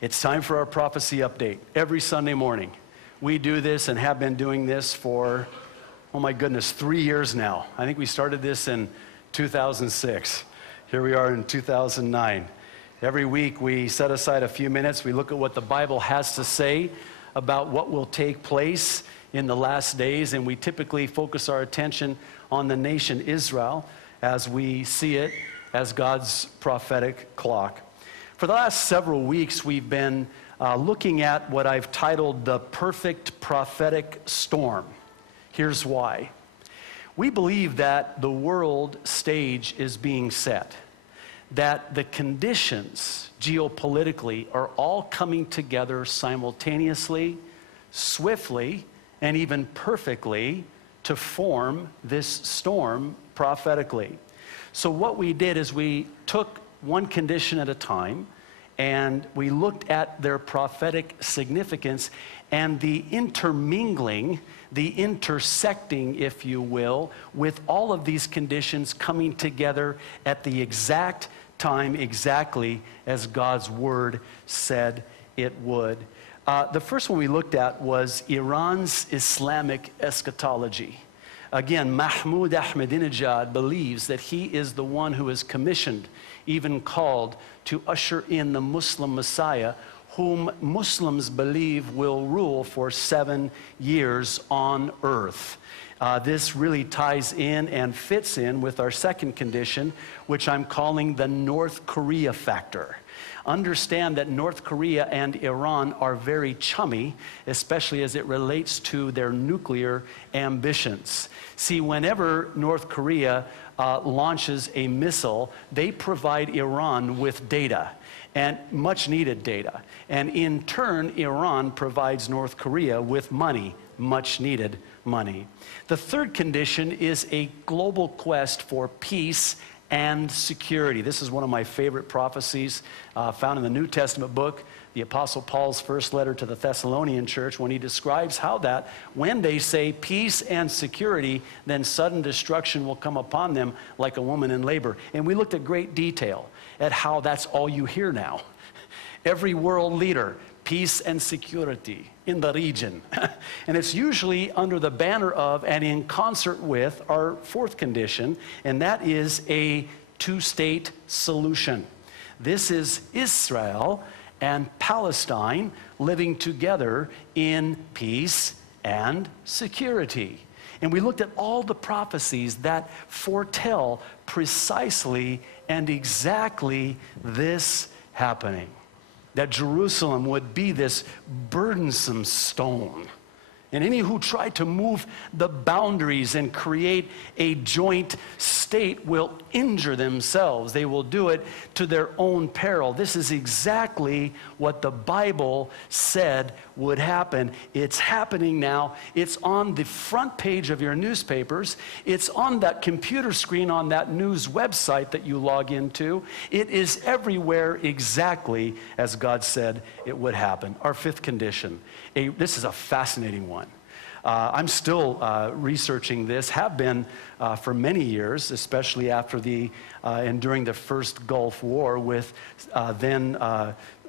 It's time for our prophecy update every Sunday morning. We do this and have been doing this for, oh my goodness, 3 years now. I think we started this in 2006. Here we are in 2009. Every week we set aside a few minutes. We look at what the Bible has to say about what will take place in the last days, and we typically focus our attention on the nation Israel as we see it as God's prophetic clock. For the last several weeks, we've been looking at what I've titled the Perfect Prophetic Storm. Here's why. We believe that the world stage is being set, that the conditions geopolitically are all coming together simultaneously, swiftly, and even perfectly to form this storm prophetically. So what we did is we took one condition at a time, and we looked at their prophetic significance and the intermingling, the intersecting, if you will, with all of these conditions coming together at the exact time, exactly as God's word said it would. The first one we looked at was Iran's Islamic eschatology. Again, Mahmoud Ahmadinejad believes that he is the one who is commissioned, even called, to usher in the Muslim Messiah, whom Muslims believe will rule for 7 years on earth. This really ties in and fits in with our second condition, which I'm calling the North Korea factor. Understand that North Korea and Iran are very chummy, especially as it relates to their nuclear ambitions. See, whenever North Korea launches a missile, they provide Iran with data, and much needed data. And in turn, Iran provides North Korea with money, much needed money. The third condition is a global quest for peace and security. This is one of my favorite prophecies found in the New Testament book, the Apostle Paul's first letter to the Thessalonian church, when he describes how that when they say peace and security, then sudden destruction will come upon them like a woman in labor. And we looked at great detail at how that's all you hear now. Every world leader, peace and security in the region. And it's usually under the banner of and in concert with our fourth condition, and that is a two-state solution. This is Israel and Palestine living together in peace and security. And we looked at all the prophecies that foretell precisely and exactly this happening. That Jerusalem would be this burdensome stone. And any who try to move the boundaries and create a joint state will injure themselves. They will do it to their own peril. This is exactly what the Bible said would happen. It's happening now. It's on the front page of your newspapers. It's on that computer screen on that news website that you log into. It is everywhere exactly as God said it would happen. Our fifth condition. This is a fascinating one. I'm still researching this, have been for many years, especially after and during the first Gulf War with then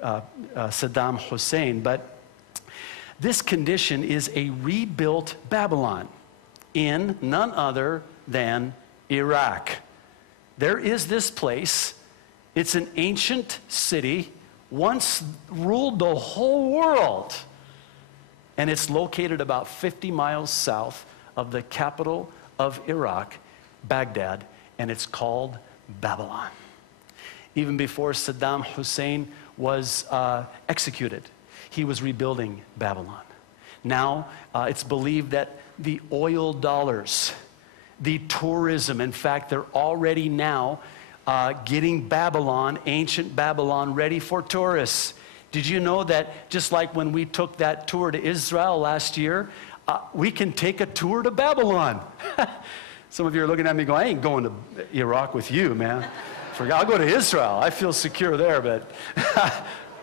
Saddam Hussein. But this condition is a rebuilt Babylon in none other than Iraq. There is this place. It's an ancient city, once ruled the whole world. And it's located about 50 miles south of the capital of Iraq, Baghdad, and it's called Babylon. Even before Saddam Hussein was executed, he was rebuilding Babylon. Now, it's believed that the oil dollars, the tourism, in fact, they're already now getting Babylon, ancient Babylon, ready for tourists. Did you know that just like when we took that tour to Israel last year, we can take a tour to Babylon? Some of you are looking at me going, I ain't going to Iraq with you, man. I'll go to Israel. I feel secure there, but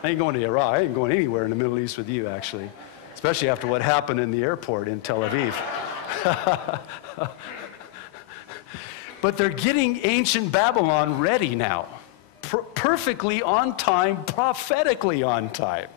I ain't going to Iraq. I ain't going anywhere in the Middle East with you, actually, especially after what happened in the airport in Tel Aviv. But they're getting ancient Babylon ready now. perfectly on time, prophetically on time.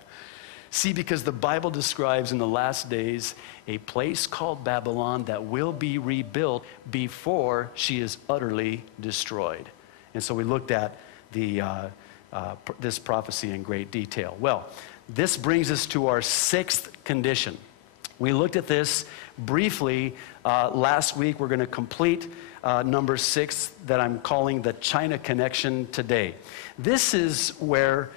See, because the Bible describes in the last days a place called Babylon that will be rebuilt before she is utterly destroyed. And so we looked at this prophecy in great detail. Well, this brings us to our sixth condition. We looked at this briefly last week. We're going to complete number 6 that I'm calling the China connection today. This is where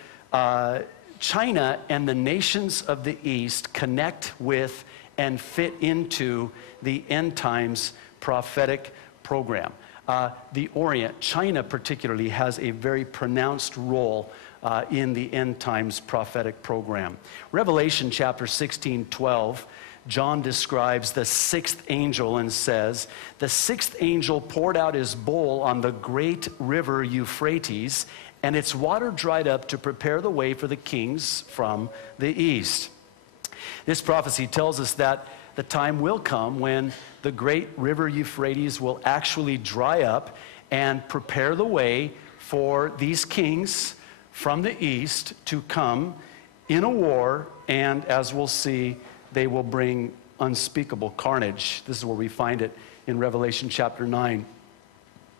China and the nations of the East connect with and fit into the end times prophetic program. The Orient, China particularly, has a very pronounced role in the end times prophetic program. Revelation chapter 16:12, John describes the sixth angel and says, "The sixth angel poured out his bowl on the great river Euphrates, and its water dried up to prepare the way for the kings from the east." This prophecy tells us that the time will come when the great river Euphrates will actually dry up and prepare the way for these kings from the east to come in a war, and as we'll see, they will bring unspeakable carnage. This is where we find it in Revelation chapter 9.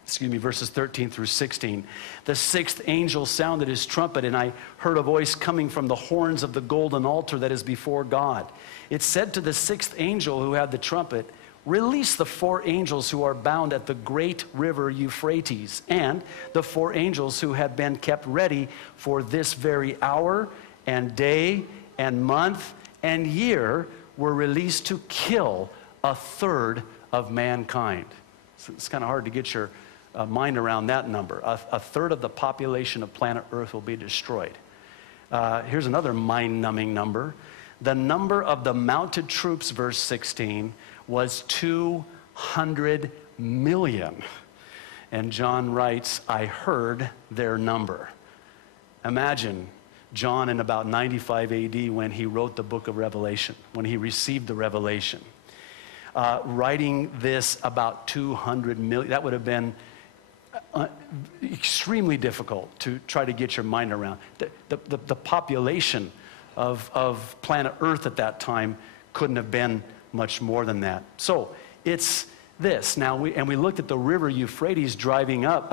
Verses 13 through 16. "The sixth angel sounded his trumpet, and I heard a voice coming from the horns of the golden altar that is before God. It said to the sixth angel who had the trumpet, 'Release the 4 angels who are bound at the great river Euphrates, and the 4 angels who have been kept ready for this very hour and day and month and year were released to kill 1/3 of mankind.'" So it's kind of hard to get your mind around that number. A third of the population of planet Earth will be destroyed. Here's another mind-numbing number. The number of the mounted troops, verse 16, was 200 million. And John writes, "I heard their number." Imagine John in about 95 AD when he wrote the book of Revelation, when he received the revelation. Writing this about 200 million, that would have been extremely difficult to try to get your mind around. The population of planet Earth at that time couldn't have been much more than that. So it's this. Now, we looked at the river Euphrates drying up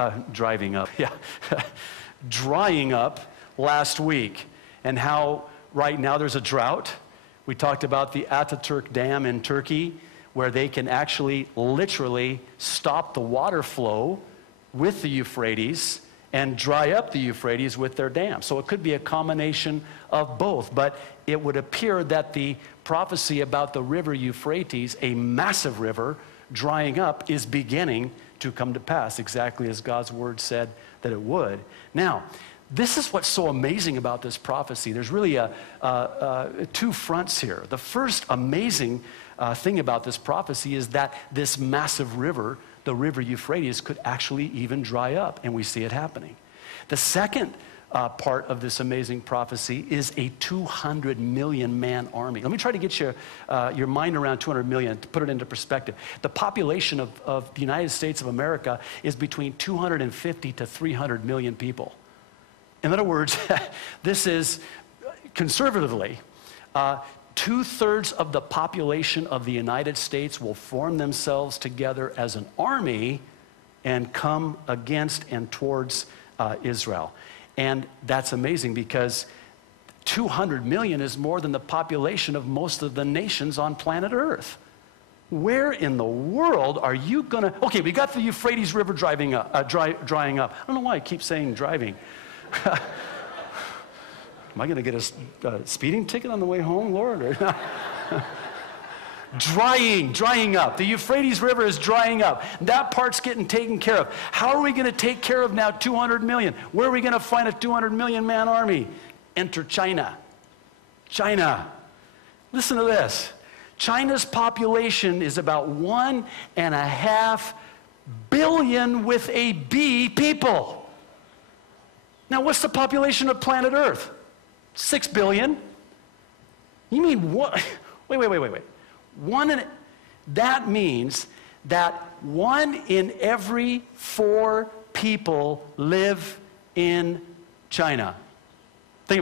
last week, and how right now there's a drought. We talked about the Ataturk Dam in Turkey, where they can actually literally stop the water flow with the Euphrates and dry up the Euphrates with their dam. So it could be a combination of both, but it would appear that the prophecy about the river Euphrates, a massive river drying up, is beginning to come to pass, exactly as God's word said that it would. Now, this is what's so amazing about this prophecy. There's really two fronts here. The first amazing thing about this prophecy is that this massive river, the river Euphrates, could actually even dry up, and we see it happening. The second part of this amazing prophecy is a 200 million man army. Let me try to get your mind around 200 million, to put it into perspective. The population of the United States of America is between 250 to 300 million people. In other words, this is, conservatively, 2/3 of the population of the United States will form themselves together as an army and come against and towards Israel. And that's amazing, because 200 million is more than the population of most of the nations on planet Earth. Where in the world are you gonna... Okay, we got the Euphrates River drying up. I don't know why I keep saying driving. Am I going to get a speeding ticket on the way home, Lord? Drying up. The Euphrates River is drying up. That part's getting taken care of. How are we going to take care of now 200 million? Where are we going to find a 200 million man army? Enter China. China. Listen to this. China's population is about 1.5 billion with a B people. Now, what's the population of planet Earth? 6 billion. You mean what? Wait. That means that 1 in every 4 people live in China.